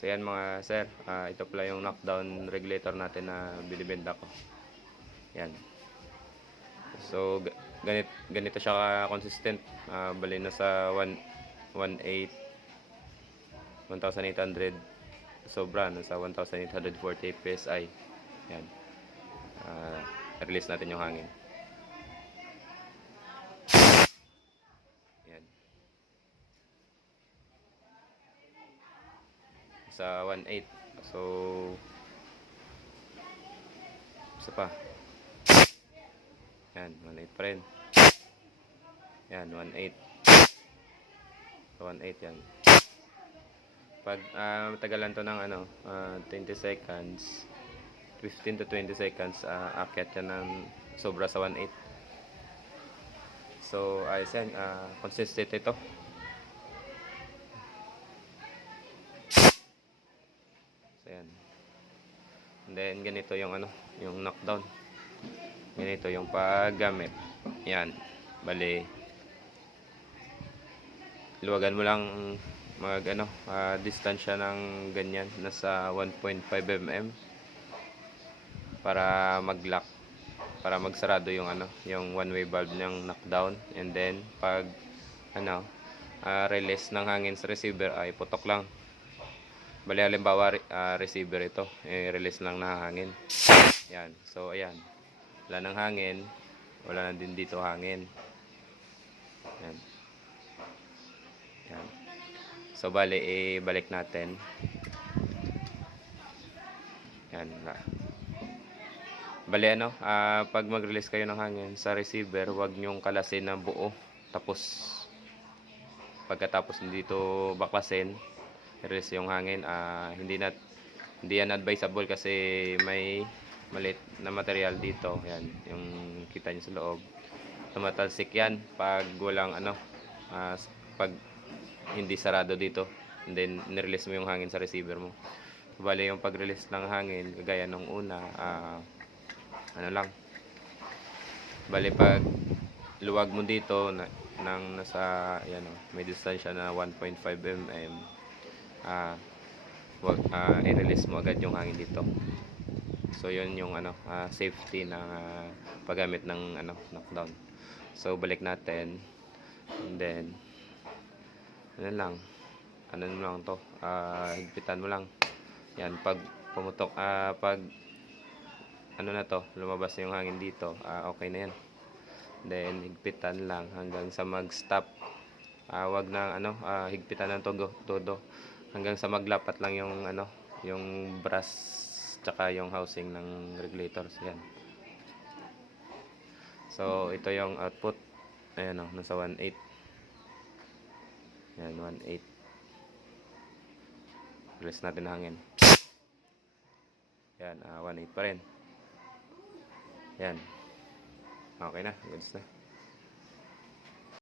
So yan mga sir, ito pala yung knockdown regulator natin na binibenta ko. Yan. So ganito siya ka-consistent. Bali na sa 1800 sobra na sa 1840 PSI. Yan. Release natin yung hangin. Yan. Sa 18. So isa pa. Yan, 18 pa rin. Yan, 18. So 18 yan. Pag matagalan to ng 20 seconds, 15 to 20 seconds, akyat yan ng sobra sa 18. So ayos yan, consistent ito. So yan. And then ganito yung yung knockdown. Ganito yung paggamit. Yan. Bali luwagan mo lang distansya ng ganyan, nasa 1.5 mm para mag-lock, para magsarado yung yung one-way valve ng knockdown. And then pag release ng hangin sa receiver ay putok lang. Bali halimbawa receiver ito, release lang na hangin. Yan. So ayan. Wala nang hangin, wala na din dito hangin. Yan. Yan. So bali ibalik natin. Yan. Bali pag mag-release kayo ng hangin sa receiver, huwag nyong kalasin ng buo. Tapos pagkatapos dito baklasin, release yung hangin. Hindi yan advisable kasi may maliit na material dito. Yan, yung kita nyo sa loob. Tumatalsik yan pag walang pag hindi sarado dito. And then nirelease mo yung hangin sa receiver mo. Bali yung pag-release ng hangin, kagaya nung una, lang. Bali pag luwag mo dito nasa may distansya na 1.5 mm, wag i-release mo agad yung hangin dito. So yun yung safety ng paggamit ng knockdown. So balik natin, and then lang to, higpitan mo lang yan. Pag pumutok, pag na to, lumabas yung hangin dito, okay na yan. Then higpitan lang hanggang sa mag-stop. Wag nang higpitan ng todo hanggang sa maglapat lang yung yung brass tsaka yung housing ng regulators. Yan. So ito yung output. Ayan nasa 1.8. Yan, 1.8. Release natin hangin. Yan, 1.8 pa rin. Yan. Okay na, goods na.